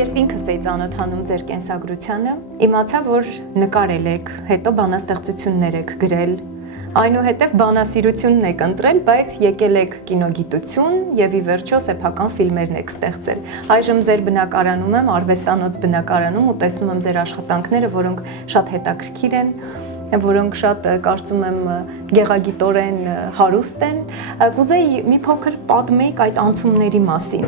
Երբ ինքս էի ծանոթանում ձեր կենսագրությանը, իմացա, որ նկարել եք, հետո բանաստեղծություններ եք գրել, այնուհետև բանասիրությունն եք ընտրել, բայց եկել եք կինոգիտություն եւ ի վերջո սեփական ֆիլմերն եք ստեղծել։ Այժմ ձեր բնակարանում եմ, արվեստանոց բնակարանում ու տեսնում եմ ձեր աշխատանքները, որոնք շատ հետաքրքիր են, որոնք շատ կարծում եմ գեղագիտորեն հարուստ են։ Կուզեի մի փոքր պատմեիք այդ անցումների մասին։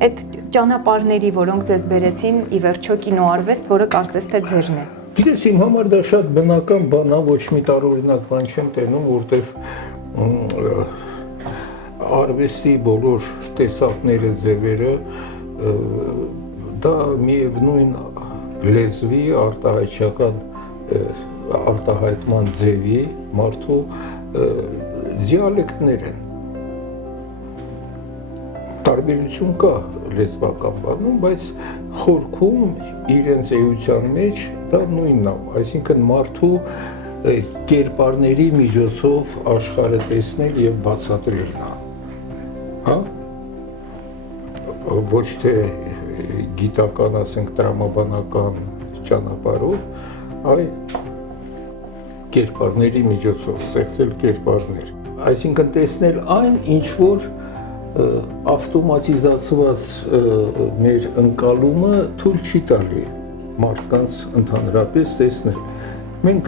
Այդ ճանապարհների, որոնք ձեզ բերեցին ի վերջո կինոարվեստ, որը կարծես թե ձերն է։ Գիտես, իմ համար դա շատ բնական բան է, ոչ մի տարօրինակ բան չեմ տենում, որտեվ արվեստի բոլոր տեսակները, ձևերը դա միևնույն լեզվի արտահայտչական արտահայտման ձևի մարդու դիալեկտներ են։ Տարբերություն կա լեզվական բանում, բայց խորքում իրենց էության մեջ դա նույնն է, այսինքն մարդու կերպարների միջոցով աշխարհը տեսնել եւ բացատրելն է, հա? Ոչ թե գիտական, ասենք, տրամաբանական ճանապարհով, այլ կերպարների միջոցով ստեղծել կերպարներ։ Այսինքն տեսնել այն, ինչ որ ավտոմատիզացված մեր ընկալումը թույլ չի տալի մարդկանց ընդհանրապես տեսնել։ Մենք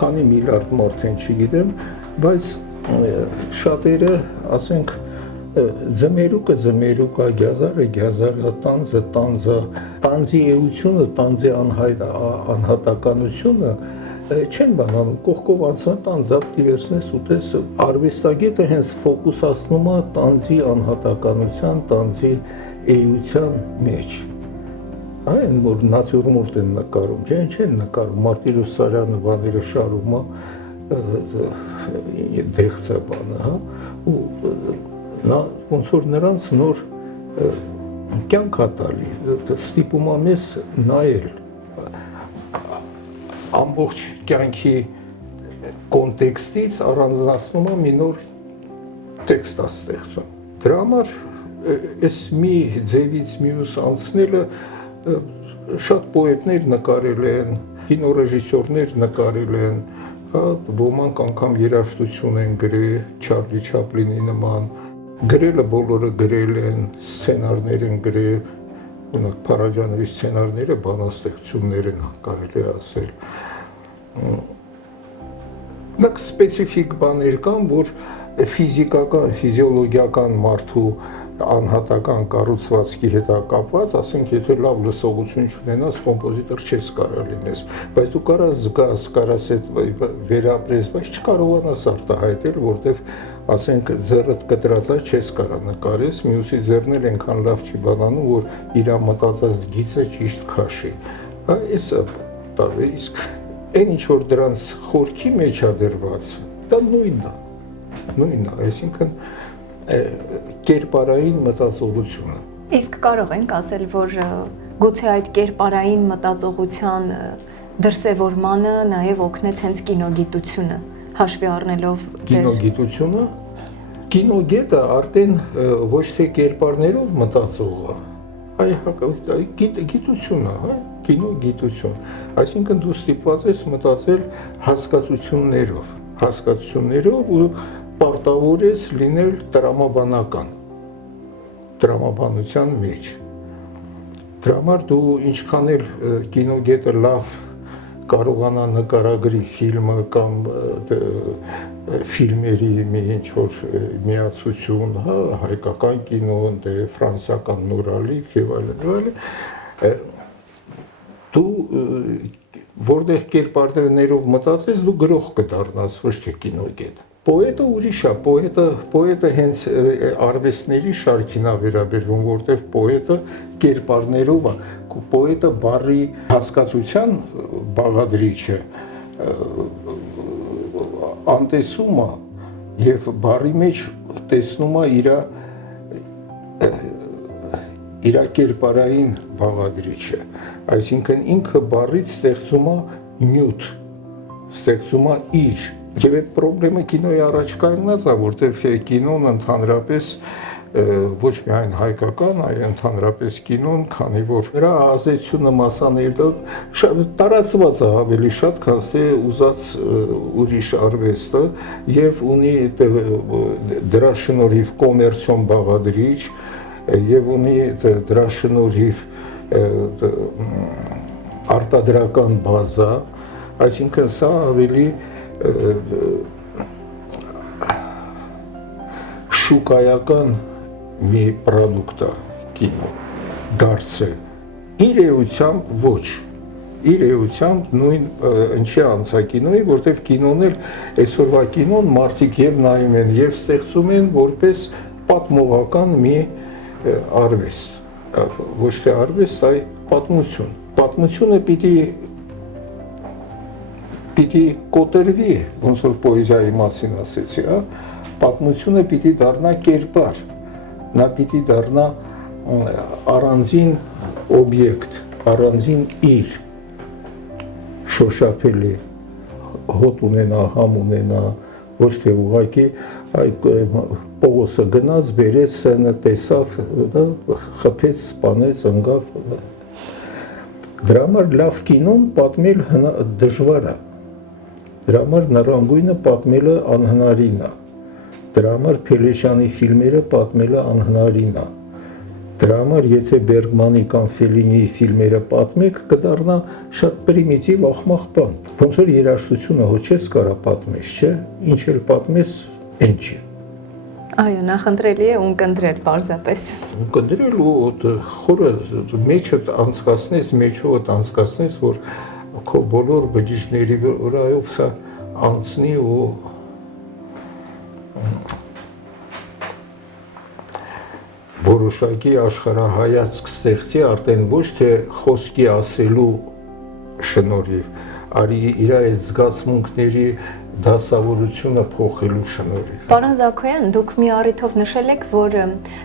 քանի միլիարդ մարդ են, չգիտեմ, բայց շատերը, ասենք, ձմերուկը, գյազարը, տանձը, տանձի էությունը, տանձի անհատականությունը չեն բանանում, կողքով անցան տանձապ դիվերսնես ուտես, արվեստագետը հենց ֆոկուսացնում է տանձի անհատականության, տանձի էության մեջ։ Այն, որ նատյուրմորտ են նկարում, չեն նկարում, Մարտիրոս Սարյանը բաները շարում է, դեղցա բանը, հա, ու նա ոնց որ նրանց նոր կյանք է տալի, ստիպում է մեզ նայել ամբողջ կյանքի կոնտեքստից առանձնացնում է մի նոր տեքստ է ստեղծում։ Դրա համար այս մի ձևից մյուս անցնելը շատ պոետներ նկարել են, կինոռեժիսորներ նկարել են, ոմանք անգամ երաժշտություն են գրել, Չարլի Չապլինի նման, գրելը բոլորը գրել են, սցենարներ են գրել, ունակ Փարաջանովի սցենարները բանաստեղծություններ են կարելի ասել։ Նակ սպეციფიկ բաներ կան, որ ֆիզիկական, ֆիզիոլոգիական մարդու անհատական կառուցվածքի հետ կապված, ասենք, եթե լավ լսողություն չունենաս, կոմպոզիտոր չես կարող լինես, բայց դու կարաս զգաս, կարաս այդ վերապրես, բայց չկարողանաս արտահայտել, որտեվ, ասենք, ձեռդ կտրածա չես կարող նկարես, մյուսի ձեռն էլ այնքան լավ չի բանանում, որ իր մտածած գիծը ճիշտ քաշի։ Այսը տարբեր, իսկ այն ինչ որ դրանց խորքի մեջ է դրված, դա նույնն է, այսինքն կերպարային մտածողությունը։ Իսկ կարող ենք ասել, որ գուցե այդ կերպարային մտածողության դրսևորմանը նաև օգնեց հենց կինոգիտությունը, հաշվի առնելով կինոգիտությունը, կինոգետը արդեն ոչ թե կերպարներով մտածող է, այլ գիտությունը, հա, կինոգիտություն, այսինքն դու ստիպված ես մտածել հասկացություններով ու պարտավոր ես լինել տրամաբանության մեջ։ Դրա համար դու ինչքան էլ կինոգետը լավ կարողանա նկարագրի ֆիլմը կամ ֆիլմերի մի ինչ-որ միացություն, հա, հայկական կինո, ֆրանսիական նորալիք եւ այլն, դու որտեղ կերպարներով մտածես, դու գրող կդառնաս, ոչ թե կինոգետ։ Պոետը ուրիշ է, պոետը հենց արվեստների շարքին է վերաբերվում, որտեղ պոետը կերպարներով է, պոետը բառի հասկացության բաղադրիչ է, անտեսում է եւ բառի մեջ տեսնում է իր կերպարային բաղադրիչը, այսինքն ինքը բառից ստեղծում է նյութ, ստեղծում է իր։ Եվ այդ պրոբլեմը կինոյի առաջ կանգնած է, որտեղ կինոն ընդհանրապես ոչ միայն հայկական, այլ ընդհանրապես կինոն, քանի որ նրա ազդեցությունը մասաների տարածված է ավելի շատ, քան թե ուզած ուրիշ արվեստը եւ ունի դրա շնորհիվ կոմերցիոն բաղադրիչ եւ ունի դրա շնորհիվ արտադրական բազա, այսինքն սա ավելի շուկայական մի պրոդուկտ է կինո դարձել իր էությամբ ոչ իր էությամբ նույն ինչի անցակինոյի, որտեվ կինոն էլ այսօրվա կինոն մարդիկ եւ նայում են եւ ստեղծում են որպես պատմողական մի արվեստ ոչ թե արվեստ, այլ պատմություն պատմությունը պիտի կոտրվի, ոնց որ պոեզիայի մասին ասեցի, հա, պատմությունը պիտի դառնա կերպար, նա պիտի դառնա առանձին օբյեկտ, առանձին իր շոշափելի հոտ ունենա, համ ունենա, ոչ թե ուղղակի Պողոսը գնաց, բերեց, սենը տեսավ, խփեց, սպանեց, ընկավ։ Դրա համար լավ կինոն պատմել դժվար է։ Դրա համար նռանգույնը պատմելը անհնարին է։ Դրա համար Փելեշյանի ֆիլմերը պատմելը անհնարին է։ Դրա համար եթե Բերգմանի կամ Ֆելինիի ֆիլմերը պատմեք, կդառնա շատ պրիմիտիվ ախմախ բան։ Ոնց որ երաժշտությունը հոչես կարա պատմես, չէ՞, ինչ էլ պատմես, այն չի։ Այո, նախընտրելի է ունկնդրել պարզապես։ Ունկնդրել ու խորը մեջդ անցկացնես, մեջովդ անցկացնես, որ քո բոլոր բջիջների վրայով սա անցնի ու որոշակի աշխարհայացք ստեղծի արդեն ոչ թե խոսքի ասելու շնորհիվ, այլ իր այդ զգացմունքների դասավորությունը փոխելու շնորհիվ։ Պարոն Զաքոյան, դուք մի առիթով նշել եք, որ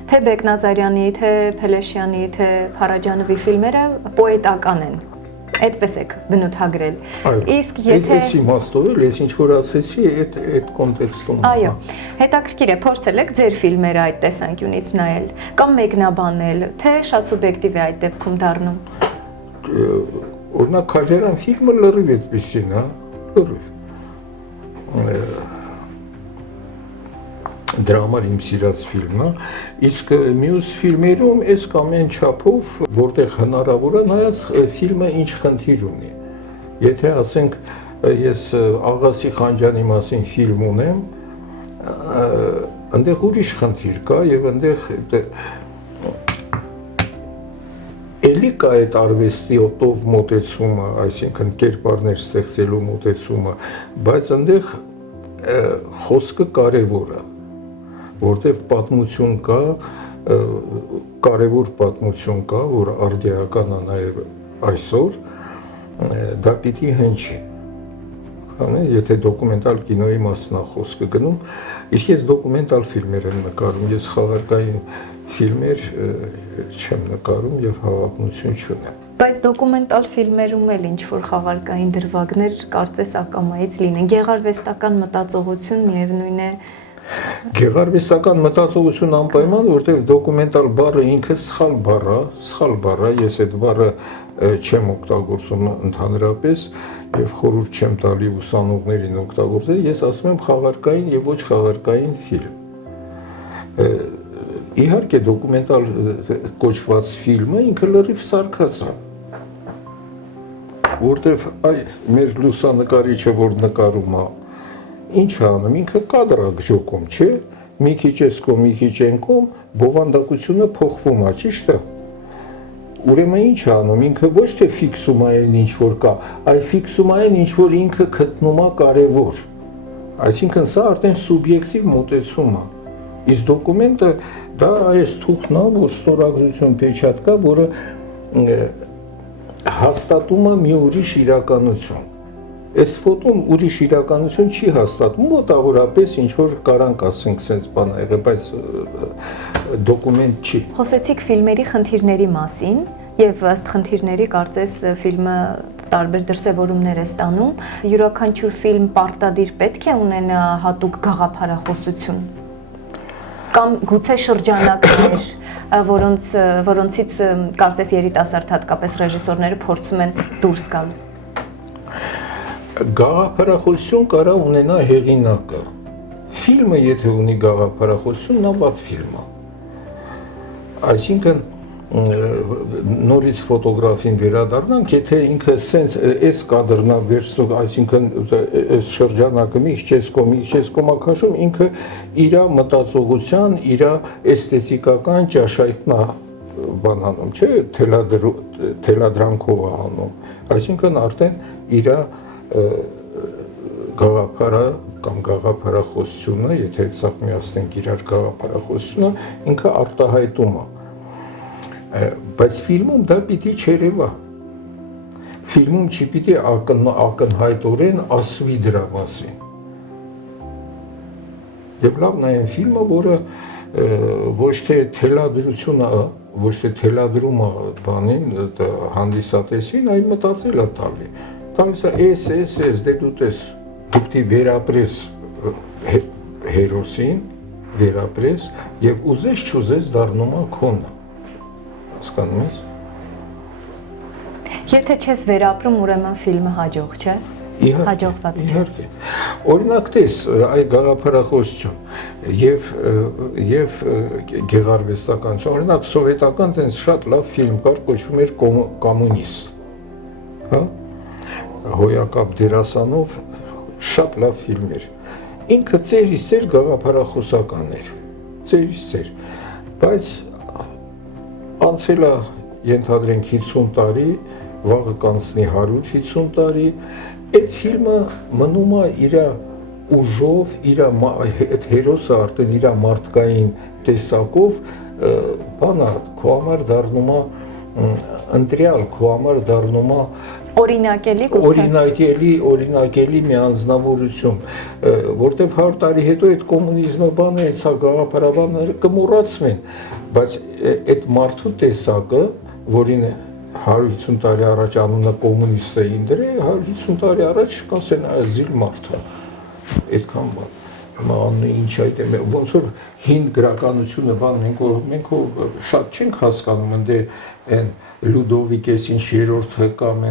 թե Բեկնազարյանի, թե Փելեշյանի, թե Փարաջանովի ֆիլմերը պոետական են։ Այդպես եք բնութագրել։ Իսկ եթե ես իմաստով էլ ես ինչ որ ասեցի, այդ կոնտեքստում։ Այո, հետաքրքիր է փորձել եք ձեր ֆիլմերը այդ տեսանկյունից նայել կամ մեկնաբանել, թե շատ սուբյեկտիվ է այդ դեպքում դառնում։ Օրինակ Քաջարյան ֆիլմը լրիվ այդպեսին է, լրիվ։ Դրա համար իմ սիրած ֆիլմն է, իսկ մյուս ֆիլմերում այս կամ այն չափով, որտեղ հնարավոր է, նայած ֆիլմը ինչ խնդիր ունի։ Եթե ասենք ես Աղասի Խանջյանի մասին ֆիլմ ունեմ, այնտեղ ուրիշ խնդիր կա եւ այնտեղ էլի կա այդ արվեստի օտով մոտեցումը, այսինքն կերպարներ ստեղծելու մոտեցումը, բայց այնտեղ խոսքը կարեւոր է, որտեղ պատմություն կա, կարևոր պատմություն կա, որ արդիական է նաև այսօր, դա պիտի հնչի։ Եթե դոկումենտալ կինոյի մասն է խոսքը գնում, իսկ ես դոկումենտալ ֆիլմեր եմ նկարում, ես խաղարկային ֆիլմեր չեմ նկարում եւ հավակնություն չունեմ։ Բայց դոկումենտալ ֆիլմերում էլ ինչ որ խաղարկային դրվագներ կարծես ակամայից լինեն։ Գեղարվեստական մտածողություն միևնույն է Գեղարվեստական մտածողություն անպայման, որտեղ դոկումենտալ բառը ինքը սխալ բառ է, ես այդ բառը չեմ օգտագործում ընդհանրապես եւ խորհուրդ չեմ տալի ուսանողներին օգտագործել, ես ասում եմ խաղարկային եւ ոչ խաղարկային ֆիլմ։ Իհարկե դոկումենտալ կոչված ֆիլմը ինքը լրիվ սարքած է, որտեղ մեր լուսանկարիչը որ նկարում է ինչ անում, ինքը կադրակ ջոկում, չէ, մի քիչ էսկոմ, մի քիչ ենկոմ, բովանդակությունը փոխվում է, ճիշտ է։ Ուրեմն ինչ անում, ինքը ոչ թե ֆիքսում է այն ինչ որ կա, այլ ֆիքսում է այն ինչ որ ինքը գտնում է կարևոր։ Այսինքն սա արդեն սուբյեկտիվ մոտեցում է։ Իսկ դոկումենտը դա այս թուղթն է, որ ստորագրություն պեչատկա, որը հաստատում է մի ուրիշ իրականություն։ Այս ֆոտոն ուրիշ իրականություն չի հաստատում, մոտավորապես ինչ որ կարանք ասենք sense բան ա եղել, բայց դոկումենտ չի։ Խոսեցիք ֆիլմերի խնդիրների մասին եւ ըստ խնդիրների կարծես ֆիլմը տարբեր դրսևորումներ է ստանում։ Յուրաքանչյուր ֆիլմ պարտադիր պետք է ունենա հատուկ գաղափարախոսություն։ կամ գուցե շրջանակներ, որոնցից կարծես երիտասարդ հատկապես ռեժիսորները փորձում են դուրս գալ։ Գաղափարախոսություն կարա ունենա հեղինակը։ Ֆիլմը եթե ունի գաղափարախոսություն, նա վատ ֆիլմ է։ Այսինքն նորից ֆոտոգրաֆին վերադառնանք, եթե ինքը սենց այս կադրնա վերցնում, այսինքն այս շրջանակը միջ կոմակաշում, ինքը իր մտածողության, իր էսթետիկական ճաշակն բան անում, չէ, թելադրանքով անում։ Այսինքն արդեն իր գաղափարը կամ գաղափարախոսությունը, եթե ցած միացնենք իրար գաղափարախոսությունը, ինքը արտահայտում է։ Բայց ֆիլմում դա պիտի չերևա։ Ֆիլմում չի պիտի ակնհայտորեն ասվի դրա մասին։ Եվ լավ նայեն ֆիլմը, որը ոչ թե թելադրությունը, ոչ թե թելադրումը բանին, հանդիսատեսին, այլ մտածել է տալի։ Տալիս է էս, դե դու տես, դու պիտի վերապրես հերոսին, վերապրես եւ ուզես չուզես դառնում է քոնը։ Հասկանում ես։ Եթե չես վերապրում, ուրեմն ֆիլմը հաջող չէ։ Հաջողված չէ։ Իհարկե։ Օրինակ տես, այ գաղափարախոսություն եւ գեղարվեստականություն, օրինակ սովետական տենց շատ լավ ֆիլմ կար, կոչվում էր Կոմունիստ։ Հա։ Հոյակապ դերասանով շատ լավ ֆիլմ էր։ Ինքը ծեր գաղափարախոսական էր։ Ծեր։ Բայց անցել է ենթադրենք 50 տարի, վաղը կանցնի 150 տարի, այդ ֆիլմը մնում է իր ուժով, այդ հերոսը արդեն իր մարդկային տեսակով բանա քո համար դառնում է ընտրյալ, քո համար դառնում է օրինակելի մի անձնավորություն, որտեվ 100 տարի հետո այդ կոմունիզմը բանը, այդ գաղափարաբանները կմոռացվեն, բայց այդ մարդու տեսակը, որին 150 տարի առաջ անունը կոմունիստ էին դրել, 150 տարի առաջ կասեն զիլ մարդ է, այդքան բան, անունը ինչ այդ է, ոնց որ հին գրականությունը բան, մենք շատ չենք հասկանում, ընդ են Լյուդովիկ ինչ երրորդը կամ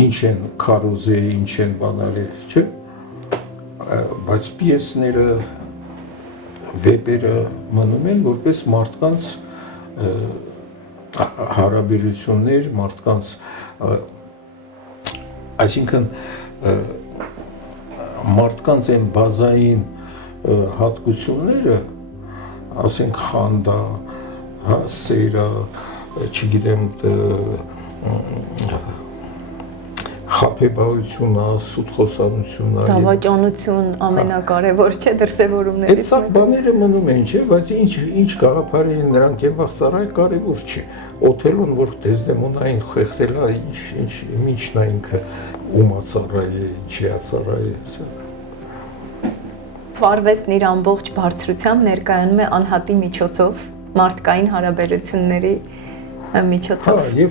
ինչ են քարոզե, ինչ են բանալի, չէ՞, բայց պիեսները, վեպերը մնում են որպես մարդկանց հարաբերություններ, մարդկանց, այսինքն մարդկանց այն բազային հատկությունները, ասենք խանդա, հա, սերը, չգիտեմ, խաբեբայությունը, սուտխոսանությունը, դավաճանություն ամենակարևոր չէ դրսևորումներից մեկը։ Այդ բաները մնում են, չէ, բայց ինչ գաղափար էին նրանք եղավ ծառայ կարևոր չի։ Օթելոն, որ Դեզդեմոնային խեղդել է, ինչն է ինքը ումա ծառայ է, ինչի է ծառայ է։ Վարվեստն իր ամբողջ բարձրությամբ ներկայանում է անհատի միջոցով, մարդկային հարաբերությունների միջոցով։ Հա, եւ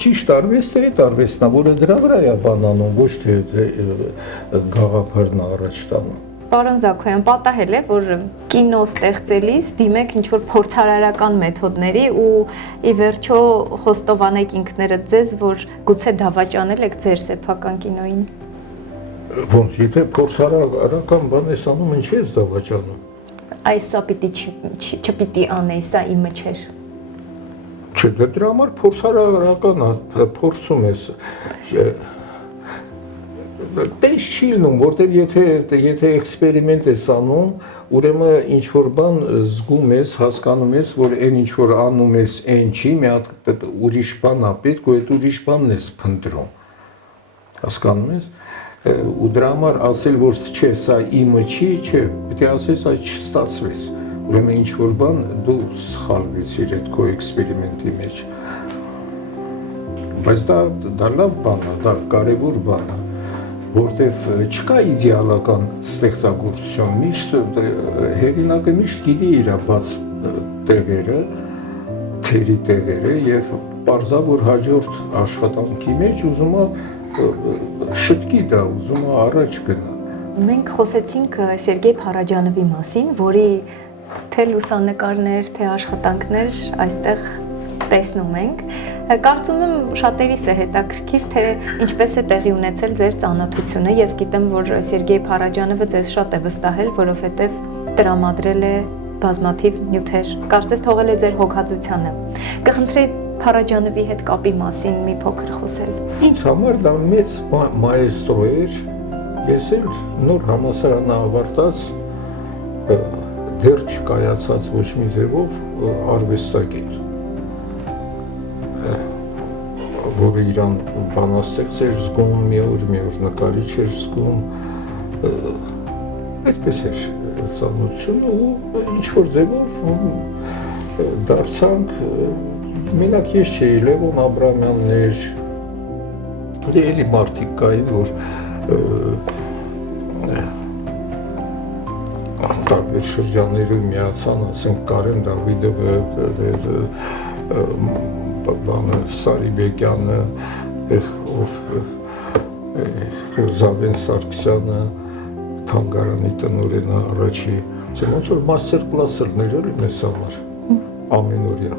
ճիշտ արվեստը այդ արվեստն է, որը դրա վրա է բանանում, ոչ թե գաղափարն առաջ տանում։ Պարոն Զաքոյան, պատահել է, որ կինո ստեղծելիս դիմեք ինչ-որ փորձարարական մեթոդների ու ի վերջո խոստովանեք ինքներդ ձեզ, որ գուցե դավաճանել եք ձեր սեփական կինոյին։ Ոնց, եթե փորձարարական բան ես անում, ինչ ես դավաճանում։ Այս սա պիտի չպիտի անեի, սա իմը չէր։ Չէ, դրա համար փորձարարական փորձում ես։ Տես չի լինում, որտեղ եթե էքսպերիմենտ ես անում, ուրեմն ինչ որ բան զգում ես, հասկանում ես, որ այն ինչ որ անում ես, այն չի, մի հատ ուրիշ բան է պետք, ու այդ ուրիշ բանն ես փնտրում։ Հասկանում ես։ Ու դրա համար ասել, որ չէ, սա իմը չի, չէ, պետք է ասես, այդ չստացվեց։ Ուրեմն ինչ որ բան դու սխալվեցիր այդ քո էքսպերիմենտի մեջ։ Բայց դա լավ բան է, դա կարևոր բան է, որտեվ չկա իդեալական ստեղծագործություն, միշտ հեղինակը միշտ գիտի իր բաց տեղերը, թերի տեղերը եւ պարզա որ հաջորդ աշխատանքի մեջ ուզում է շտկի դա, ուզում է առաջ գնա, Մենք խոսեցինք Սերգեյ Փարաջանովի մասին, որի թե լուսանկարներ, թե աշխատանքներ այստեղ տեսնում ենք։ Կարծում եմ շատերիս է հետաքրքիր, թե ինչպես է տեղի ունեցել ձեր ծանոթությունը։ Ես գիտեմ, որ Սերգեյ Փարաջանովը ձեզ շատ է վստահել, որովհետև տրամադրել է բազմաթիվ նյութեր, կարծես թողել է ձեր հոգացությանը։ Կխնդրեի Փարաջանովի հետ կապի մասին մի փոքր խոսել։ Ինձ համար դա մեծ մայեստրո էր։ Ես էլ նոր համալսարանը ավարտած դեռ չկայացած ոչ մի ձևով արվեստագետ, որը իրան բանաստեղծ էր զգում, մի օր նկարիչ էր զգում, այդպես էր ծանոթությունը ու ինչ-որ ձևով դարձանք, մենակ ես չէի, Լևոն Աբրամյանն էր, էլի մարդիկ կային, որ տարբեր շրջաններում միացան, ասենք Կարեն Դավիդովը, Սարիբեկյանը, Զավեն Սարգսյանը, թանգարանի տնօրենը առաջի, ոնց որ մաստեր կլասերներ էլի մեզ համար, ամենօրյա։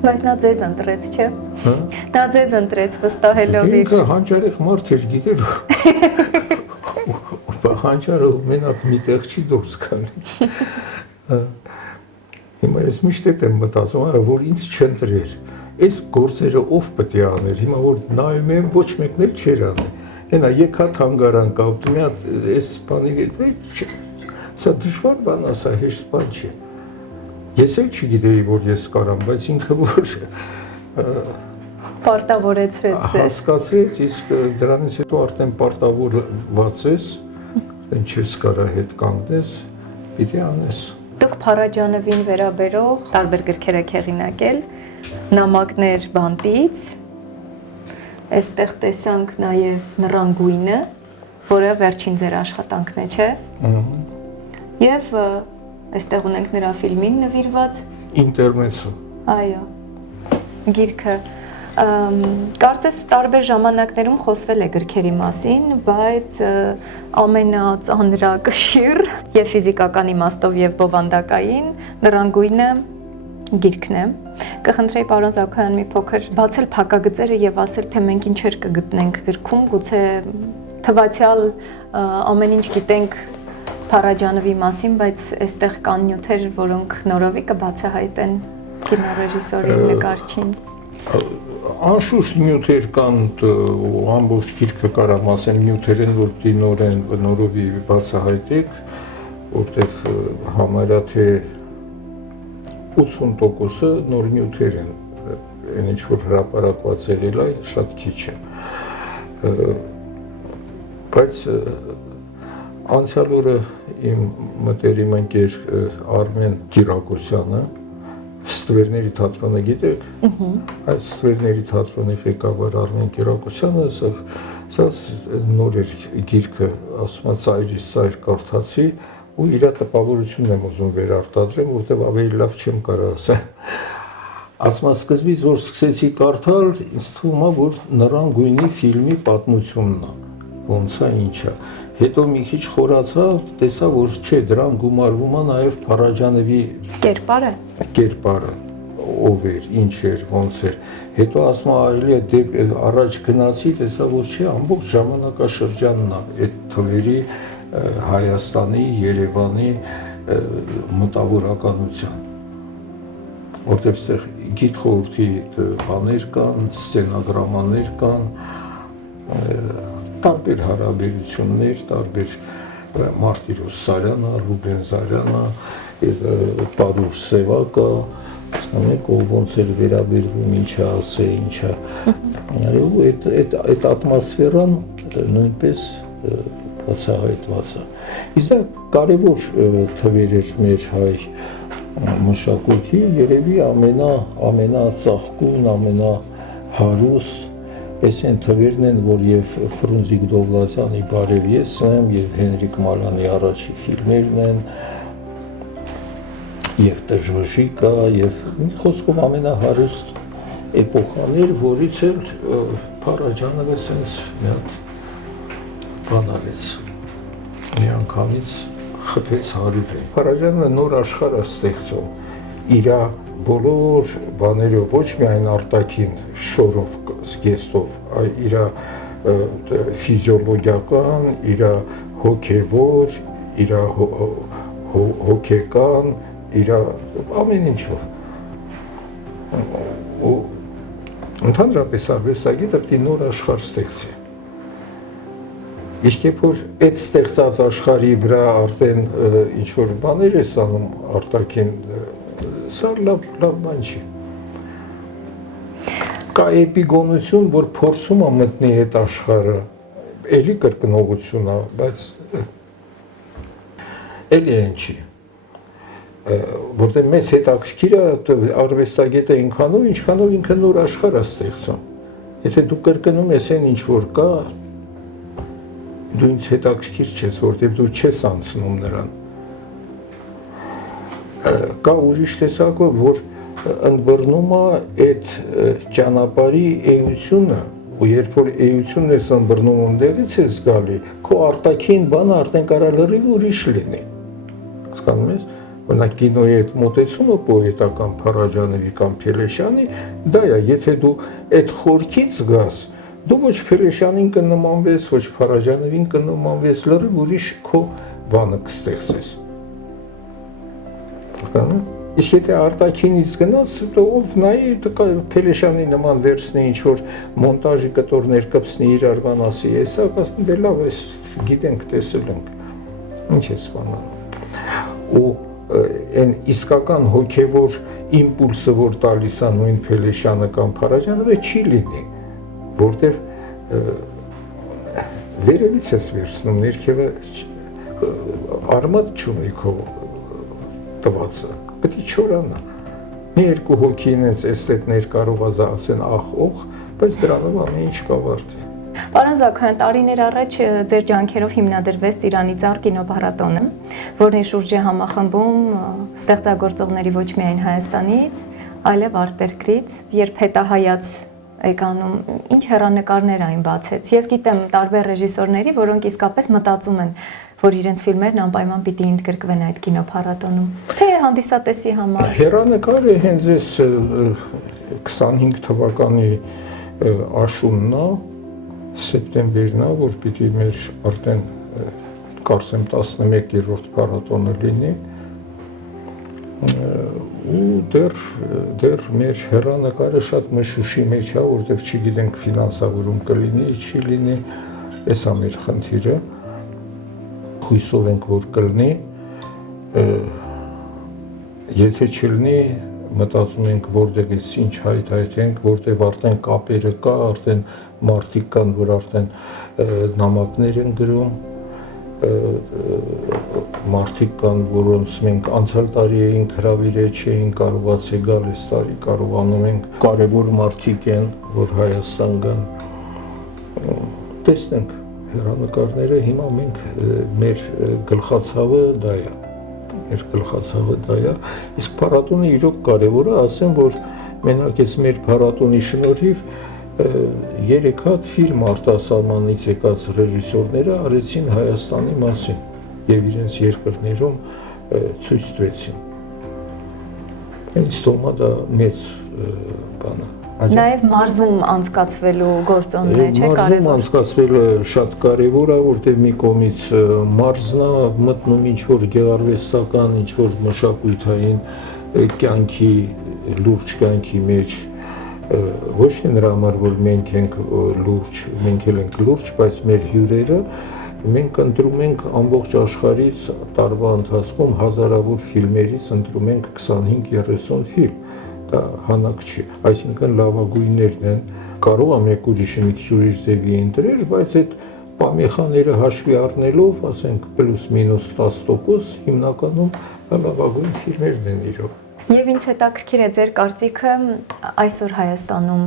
Բայց նա ձեզ ընտրեց, չէ՞։ Նա ձեզ ընտրեց վստահելով իր։ Ինքը հանճարեղ մարդ էր, գիտեր։ Հանճարը մենակ մի տեղ չի դուրս գալի։ Հիմա ես միշտ եմ մտածում, որ ինձ չընտրեր։ Այս գործերը ով պետք է աներ, հիմա որ նայում եմ, ոչ մեկն էլ չէր անել։ Հենա եկա թանգարան կապ, մի հատ այս բանի սա դժվար բան է, սա հեշտ բան չէ։ Ես էլ չգիտեի, որ ես կարամ, բայց ինքը որ պարտավորեցրեց ձեզ։ Հասկացրեց, իսկ դրանից հետո արդեն պարտավորված ես, այն չես կարա հետ կանգնես, պիտի անես։ Դուք Փարաջանովին վերաբերող տարբեր գրքեր եք հեղինակել, նամակներ բանտից, այստեղ տեսանք նաև Նռան գույնը, որը վերջին ձեր աշխատանքն է, չէ՞։ Եվ այստեղ ունենք նրա ֆիլմին նվիրված Ինտերմեցո։ Այո, գիրքը։ Կարծես տարբեր ժամանակներում խոսվել է գրքերի մասին, բայց ամենածանրակշիռ եւ ֆիզիկական իմաստով եւ բովանդակային Նռան գույնը գիրքն է։ Կխնդրեի պարոն Զաքոյան մի փոքր բացել փակագծերը եւ ասել, թե մենք ինչեր կգտնենք գրքում, գուցե թվացial ամեն ինչ գիտենք Փարաջանովի մասին, բայց այստեղ կան նյութեր, որոնք նորովի կբացահայտեն կինոռեժիսորի նկարչին։ Անշուշտ նյութեր կան, ամբողջ գիրքը կարամ ասեմ նյութեր են, որ նորովի բացահայտեք, որտեվ համարյա թե 80%-ը նոր նյութեր են, այն ինչ որ հրապարակված ելել է, շատ քիչ է։ Բայց անցյալ օրը իմ մտերիմ ընկեր Արմեն Կիրակոսյանը, Ստվերների թատրոնը գիտեք, այդ Ստվերների թատրոնի ղեկավար Արմեն Կիրակոսյանը, սա նոր էր գիրքը, ասում է ծայրից ծայր կարդացի ու իր տպավորությունն եմ ուզում վերարտադրեմ, որտեղ ավելի լավ չեմ կարող ասել։ Ասում է սկզբից որ սկսեցի կարդալ, ինձ թվում է որ Նռան գույնի ֆիլմի պատմությունն է, ոնց է ինչ է։ Հետո մի քիչ խորացա, տեսա որ չէ, դրան գումարվում է նաև Փարաջանովի կերպարը, ով էր, ինչ էր, ոնց էր։ Հետո ասում է այլ առաջ գնացի, տեսա որ չէ, ամբողջ ժամանակաշրջանն է այդ թվերի Հայաստանի, Երևանի մտավորականության, որտեղ այստեղ գիտխորհրդի բաներ կան, սցենոգրամաներ կան, տարբեր հարաբերություններ, տարբեր Մարտիրոս Սարյանը, Ռուբեն Զարյանը, Պարուր Սևակը, հասկանեք, ով ոնց էր վերաբերվում, ինչ է ասել, ինչ է։ Այդ ատմոսֆերան նույնպես բացահայտված է։ Իսկ կարևոր թվեր էր մեր հայ մշակույթի, երևի ամենածաղկուն, ամենահարուստ, այս են թվերն են, որ եւ Ֆրունզիկ Դովլաթյանի «Բարև ես եմ» եւ Հենրիկ Մալյանի առաջի ֆիլմերն են, եւ Տժվժիկա, եւ մի խոսքով ամենահարուստ էպոխաներ, որից էլ Փարաջանովը sense մի հատ բան արեց։ անգամից խփեց 100-ը։ Փարաջանը նոր աշխարհ է ստեղծում իր բոլոր բաներով, ոչ միայն արտաքին շորով, զգեստով, այլ իր ֆիզիոլոգիական, իր հոգևոր, իր հոգեկան, իր ամեն ինչով։ Ու ընդհանրապես արվեստագետը պետք է նոր աշխարհ ստեղծի։ Իսկ երբ որ այդ ստեղծած աշխարհի վրա արդեն ինչ որ բաներ ես անում արտաքին, սա լավ բան չի։ Կա էպիգոնություն, որ փորձում է մտնի այդ աշխարհը, էլի կրկնողություն է, բայց էլի այն չի։ Որտեղ մեծ հետաքրքիր է արվեստագետը ինքանով, ինչքանով ինքը նոր աշխարհ է ստեղծում։ Եթե դու կրկնում ես այն ինչ որ կա, դու ինձ հետաքրքիր չես, որտեղ դու չես անցնում նրան։ Կա ուրիշ տեսակը, որ ընդբռնում է այդ ճանապարհի էությունը, ու երբ որ էությունն ես ընդբռնում ունդերից ես գալի, քո արտաքին բանը արդեն կարող լրիվ ուրիշ լինի։ Հասկանում ես։ Օրինակ կինոյի այդ մոտեցումը պոետական Փարաջանովի կամ Փելեշյանի, դա է, եթե դու այդ խորքից գաս, դու ոչ Փելեշյանին կնմանվես, ոչ Փարաջանովին կնմանվես, լրիվ ուրիշ քո բանը կստեղծես։ Հասկանում ես։ Իսկ եթե արտաքինից գնաս, ով նայի Փելեշյանի նման վերցնի ինչ որ մոնտաժի կտորներ կպցնի իրար բան ասի, հեսա ասում դե լավ էս գիտենք, տեսել ենք։ Ինչ է սպանան։ Ու այն իսկական հոգևոր իմպուլսը, որ տալիս է նույն Փելեշյանը կամ Փարաջանովը, չի լինի, որտեվ վերևից ես վերցնում, ներքևը արմատ չունի քո տվածը, պետք է չորանա։ Մի երկու հոգի ինձ էստետներ կարող է ասեն ախ, բայց դրանով ամեն ինչ կավարտի։ Պարոն Զաքարյան, տարիներ առաջ ձեր ջանքերով հիմնադրվեց Ծիրանի ծառ կինոփառատոնը, որն շուրջ է համախմբում ստեղծագործողների ոչ միայն Հայաստանից, այլև արտերկրից, երբ հետահայաց եք անում, ինչ հեռանկարներ այն բացեց։ Ես գիտեմ տարբեր ռեժիսորների, որոնք իսկապես մտածում են, որ իրենց ֆիլմերն անպայման պիտի ընդգրկվեն այդ կինոփառատոնում։ Թե հանդիսատեսի համար։ Հեռանկարը հենց այս 25 թվականի աշունն է, սեպտեմբերն է, որ պիտի մեր արդեն կարծեմ 11-րդ փառատոնը լինի, ու դեռ մեր հեռանկարը շատ մշուշի մեջ է, որտեղ չգիտենք ֆինանսավորում կլինի, չի լինի, այս է մեր խնդիրը, հույսով ենք, որ կլինի, եթե չլինի, մտածում ենք, որտեղ էս ինչ հայթայթենք, որտեղ արդեն կապերը կա, արդեն մարդիկ կան, որ արդեն նամակներ են գրում, մարդիկ կան, որոնց մենք անցյալ տարի էինք հրավիրել, չէին կարողացել գալ, այս տարի կարողանում ենք, կարևոր մարդիկ են, որ Հայաստան գան, տեսնենք հեռանկարները, հիմա մենք մեր գլխացավը դա է, մեր գլխացավը դա է, իսկ փառատոնը իրոք կարևոր է, ասեմ, որ մենակ այս մեր փառատոնի շնորհիվ 3 հատ ֆիլմ արտասահմանից եկած ռեժիսորները արեցին Հայաստանի մասին եւ իրենց երկրներում ցույց տվեցին։ Ինձ թվում է դա մեծ բան է։ Նաև մարզում անցկացվելու գործոնն է, չէ՞, կարևոր։ Մարզում անցկացվելը շատ կարևոր է, որտեղ մի կողմից մարզն է մտնում ինչ-որ գեղարվեստական, ինչ-որ մշակութային կյանքի, լուրջ կյանքի մեջ, ոչ թե նրա համար, որ մենք ենք լուրջ, մենք էլ ենք լուրջ, բայց մեր հյուրերը մենք ընտրում ենք ամբողջ աշխարհից տարվա ընթացքում հազարավոր ֆիլմերից ընտրում ենք 25-30 ֆիլմ, դա հանակ չի, այսինքն լավագույններն են, կարող է մեկ ուրիշը մի քիչ ուրիշ ձևի ընտրել, բայց այդ պամեխաները հաշվի առնելով, ասենք պլյուս մինուս 10%, հիմնականում լավագույն ֆիլմերն են իրոք։ Եվ ինձ հետաքրքիր է ձեր կարծիքը այսօր Հայաստանում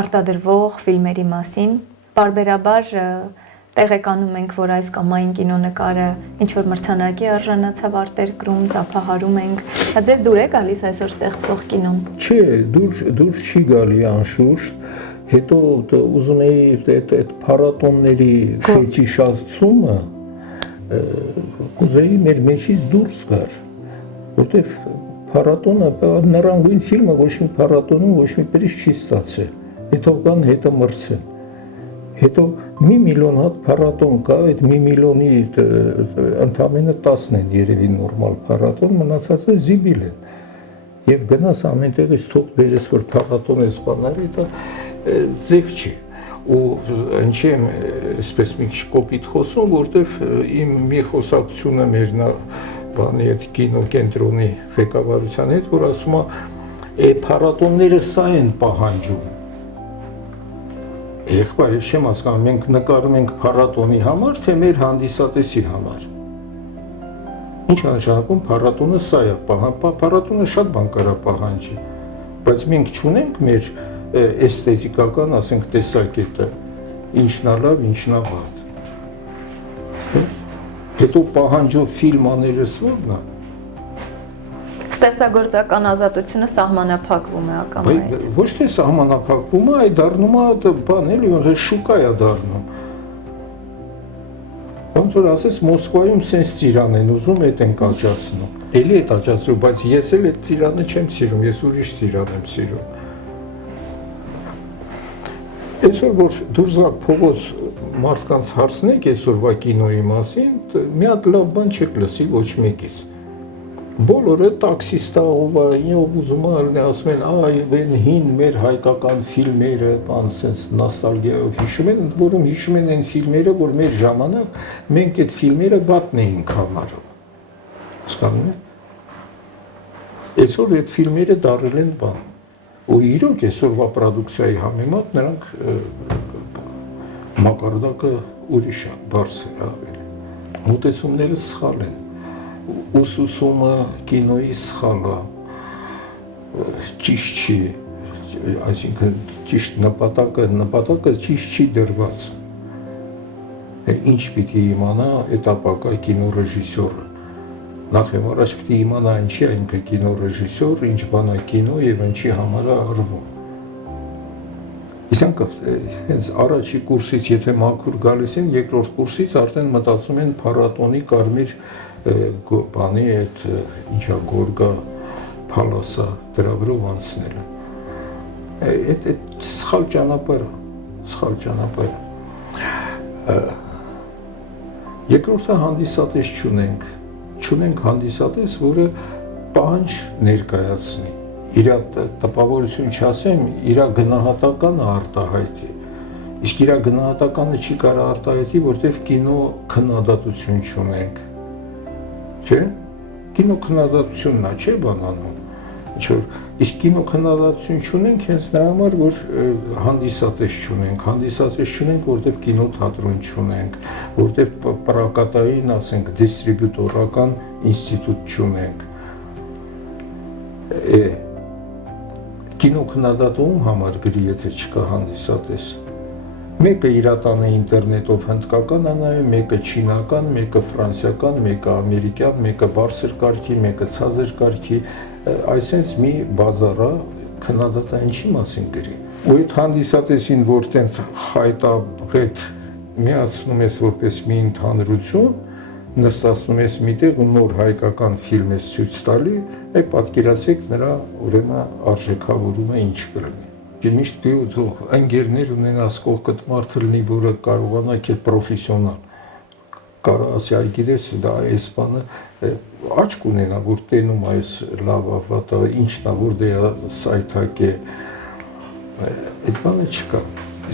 արտադրվող ֆիլմերի մասին, պարբերաբար տեղեկանում ենք, որ այս կամ այն կինոնկարը ինչ-որ մրցանակի արժանացավ արտերկրում, ծափահարում ենք, ձեզ դուր է գալիս այսօր ստեղծվող կինոն։ Չէ, դուր չի գալի անշուշտ, հետո ուզում էի այդ փառատոնների ֆետիշացումը կուզեի մեր մեջից դուրս գար, որտեվ փառատոնը նռանգույն ֆիլմը ոչ մի փառատոնում ոչ մի պրիզ չի ստացել, հետո կան հետը մրցեն, հետո մի միլիոն հատ փառատոն կա, այդ մի միլիոնի ընդամենը 10-ն են երևի նորմալ փառատոն, մնացածը զիբիլ են, եւ գնաս ամեն տեղից թող բերես, որ փառատոն ես բանալի, դա ձև չի, ու ինչի եմ այսպես մի քիչ կոպիտ խոսում, որտեվ իմ մի խոսակցությունը մեր բանի այդ կինոկենտրոնի ղեկավարության հետ, որ ասում է փառատոնները սա են պահանջում։ Եղբայր, ես չեմ հասկանում, մենք նկարում ենք փառատոնի համար, թե մեր հանդիսատեսի համար։ Ինչ է նշանակում փառատոնը սա է, փառատոնը շատ բան կարա պահանջի, բայց մենք չունենք մեր էսթետիկական, ասենք, տեսակետը, ինչն է լավ, ինչն է վատ։ Հետո պահանջով ֆիլմ աներս ո՞րն է։ Ստեղծագործական ազատությունը սահմանափակվում է ակամայից։ Ոչ թե սահմանափակվում է, այ դառնում է բան էլի, ոնց է շուկա է դառնում։ Ոնց որ ասես Մոսկվայում սենց ծիրան են ուզում, այդ են աճացնում։ Էլի այդ աճացնում, բայց ես էլ այդ ծիրանը չեմ սիրում, ես ուրիշ ծիրան եմ սիրում։ Այսօր որ դուրս գաք փողոց մարդկանց հարցնեք այսօրվա կինոյի մասին, մի հատ լավ բան չեք լսի ոչ մեկից։ Բոլորը տաքսիստով ուզում են ասում են, այ այն հին մեր հայկական ֆիլմերը, բան sense նոստալգիայով հիշում են, ընդ որում հիշում են այն ֆիլմերը, որ մեր ժամանակ մենք այդ ֆիլմերը վատն էինք համարում։ Հասկանում եք։ Այսօր այդ ֆիլմերը դառել են բան։ Ու իրոք այսօրվա պրոդուկցիայի համեմատ նրանք մակարդակը ուրիշ է, բարձր ավելի։ Մոտեցումները սխալ են։ Ուսուցումը կինոյի սխալ է, ճիշտ չի, այսինքն ճիշտ նպատակը ճիշտ չի դրված։ Ինչ պիտի իմանա էտապակա կինոռեժիսորը։ Նախ եմ առաջ պիտի իմանա ինչի է ինքը կինոռեժիսոր, ինչ բան է կինո եւ ինչի համար է արվում։ Իսկ հենց առաջի կուրսից եթե մաքուր գալիս են, երկրորդ կուրսից արդեն մտածում են փառատոնի կարմիր բանի այդ ինչա գորգա փալասա դրա վրով անցնելը։ Այդ սխալ ճանապարհ է, սխալ ճանապարհ։ Երկրորդը հանդիսատես չունենք հանդիսատես, որը պահանջ ներկայացնի։ Իր տպավորություն չասեմ, իր գնահատականը արտահայտի։ Իսկ իր գնահատականը չի կարող արտահայտի, որտեղ կինո քննադատություն չունենք։ Չէ՞։ Կինո քննադատությունն է, չէ՞ բանանում։ Իսկ կինո քննադատություն չունենք հենց նրա համար, որ հանդիսատես չունենք, որտեղ կինոթատրոն չունենք, որտեղ պրոկատային, ասենք, դիստրիբյուտորական ինստիտուտ չունենք։ Կինո քննադատում համար գրի, եթե չկա հանդիսատես։ Մեկը իր տանը ինտերնետով հնդկական է նայում, մեկը չինական, մեկը ֆրանսիական, մեկը ամերիկյան, մեկը բարձր կարգի, մեկը ցածր կարգի, այսպես մի բազար է, քննադատը ինչի մասին գրի։ Ու այդ հանդիսատեսին, որ տենց խայտաբղետ միացնում ես որպես մի ընդհանրություն, նստացնում ես միտեղ ու նոր հայկական ֆիլմ ես ցույց տալի, այ պատկերացեք նրա ուրեմն արժեքավորումը ինչ կլինի։ Միշտ դու ընկերներ ունենաս կողքդ մարդը լինի, որը կարողանա այդ պրոֆեսիոնալ կարող ասի, այ գիտես, դա այս բանը աչք ունենա, որ տենում այս լավ ավատը, ինչն է, որ դե սայթակ է, այդ բանը չկա։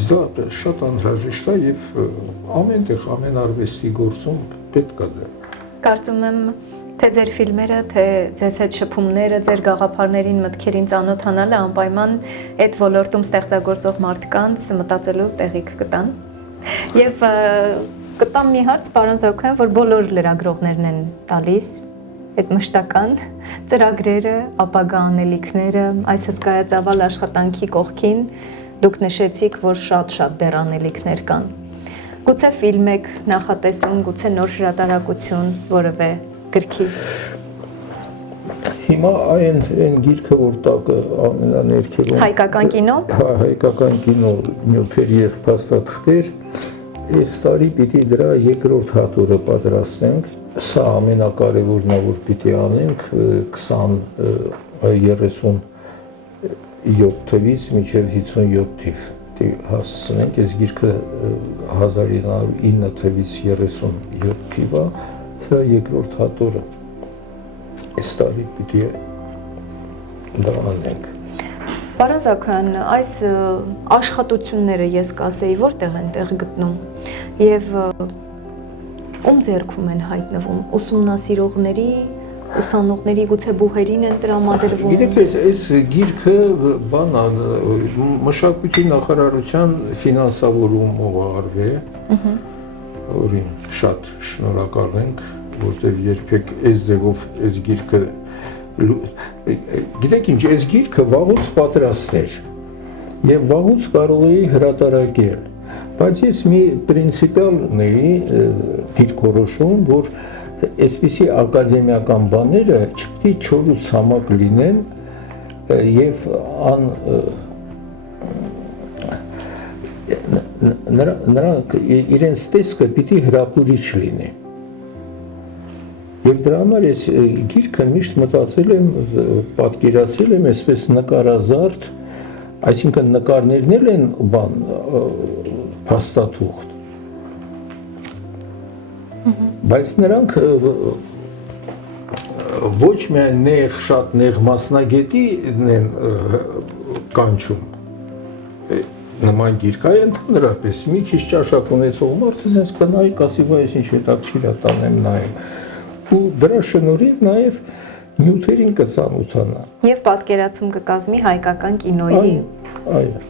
Իսկ դա շատ անհրաժեշտ է եւ ամեն տեղ, ամեն արվեստի գործում պետք է դա։ Կարծում եմ, թե ձեր ֆիլմերը, թե ձեզ հետ շփումները, ձեր գաղափարներին, մտքերին ծանոթանալը անպայման այդ ոլորտում ստեղծագործող մարդկանց մտածելու տեղիք կտան։ Եվ կտամ մի հարց, պարոն Զոքյան, որ բոլոր լրագրողներն են տալիս այդ մշտական ծրագրերը, ապագա անելիքները, այս հսկայածավալ աշխատանքի կողքին դուք նշեցիք, որ շատ դեռ անելիքներ կան։ Գուցե ֆիլմ եք նախատեսում, գուցե նոր հրատարակություն որևէ գրքի։ Հիմա այն գիրքը, որ տակը ամենաներքևում Հայկական կինո։ Հայկական կինո նյութեր եւ փաստաթղթեր, այս տարի պիտի դրա երկրորդ հատորը պատրաստենք։ Սա ամենակարևորն է, որ պիտի անենք 37 թվից մինչև 57 թիվ հասցնենք։ Այս գիրքը 1909 թվից 37 թիվ է, սա երկրորդ հատորը։ Այս տարի պիտի դա անենք։ Պարոն Զաքոյան, այս աշխատությունները ես կասեի որտեղ են տեղ գտնում եւ ում ձեռքում են հայտնվում, ուսումնասիրողների, ուսանողների, գուցե բուհերին են տրամադրվում։ Գիտեք, այս գիրքը մշակույթի նախարարության ֆինանսավորումով արվել է, որին շատ շնորհակալ ենք, որտեղ երբեք այս ձևով այս գիրքը գիտեք ինչ, այս գիրքը վաղուց պատրաստ էր եւ վաղուց կարող էի հրատարակել, բայց ես մի պրինցիպալ ունեի դիրքորոշում, որ այսպիսի ակադեմիական բաները չպետք է չոր ու ցամաք լինեն եւ նրանք իրենց տեսքը պիտի հրապուրիչ լինի։ Եվ դրա համար ես գիրքը միշտ մտածել եմ, պատկերացրել եմ այսպես նկարազարդ, այսինքն նկարներն էլ են բան փաստաթուղթ։ Բայց նրանք ոչ միայն նեղ, շատ նեղ մասնագետին են կանչում։ Նման գիրք է ընդհանրապես մի քիչ ճաշակ ունեցող մարդը ասես կնայի, կասի, այս ինչ հետաքրքիր է, տանեմ նայեմ։ Ու դրա շնորհիվ նաև նյութերին կծանոթանա։ Եվ պատկերացում կկազմի հայկական կինոյի։ Այո։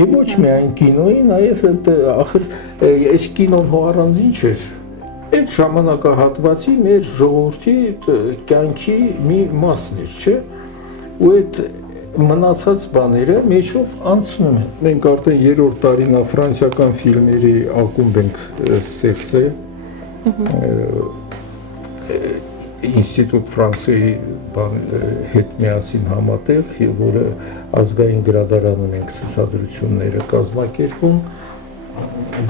Եվ ոչ միայն կինոյի, նաև ախր այս կինոն հո առանց ինչ էր։ Այդ ժամանակահատվածի մեր ժողովրդի կյանքի մի մասն էր, չէ՞։ Ու այդ մնացած բաները մեջով անցնում են։ Մենք արդեն 3-րդ տարին ֆրանսիական ֆիլմերի ակումբ ենք ստեղծել։ Ինստիտուտ Ֆրանսիայի հետ միասին համատեղ, որը ազգային գրադարանում ենք ցուցադրությունները կազմակերպում,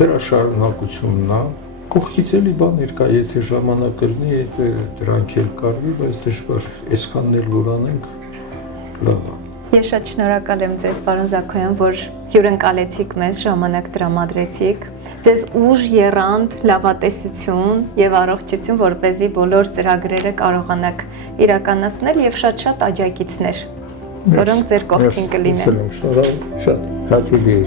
դրա շարունակությունն է։ Կողքից էլի բաներ կա, եթե ժամանակ կլինի, դրանք էլ կարվի, բայց դժվար, այսքանն էլ որ անենք, լավ է։ Ես շատ շնորհակալ եմ ձեզ, պարոն Զաքոյան, որ հյուրընկալեցիք մեզ, ժամանակ տրամադրեցիք։ Ձեզ ուժ, եռանդ, լավատեսություն եւ առողջություն, որպեսզի բոլոր ծրագրերը կարողանաք իրականացնել եւ շատ աջակիցներ, որոնք ձեր կողքին կլինեն։ Շնորհակալ, շատ հաճելի է։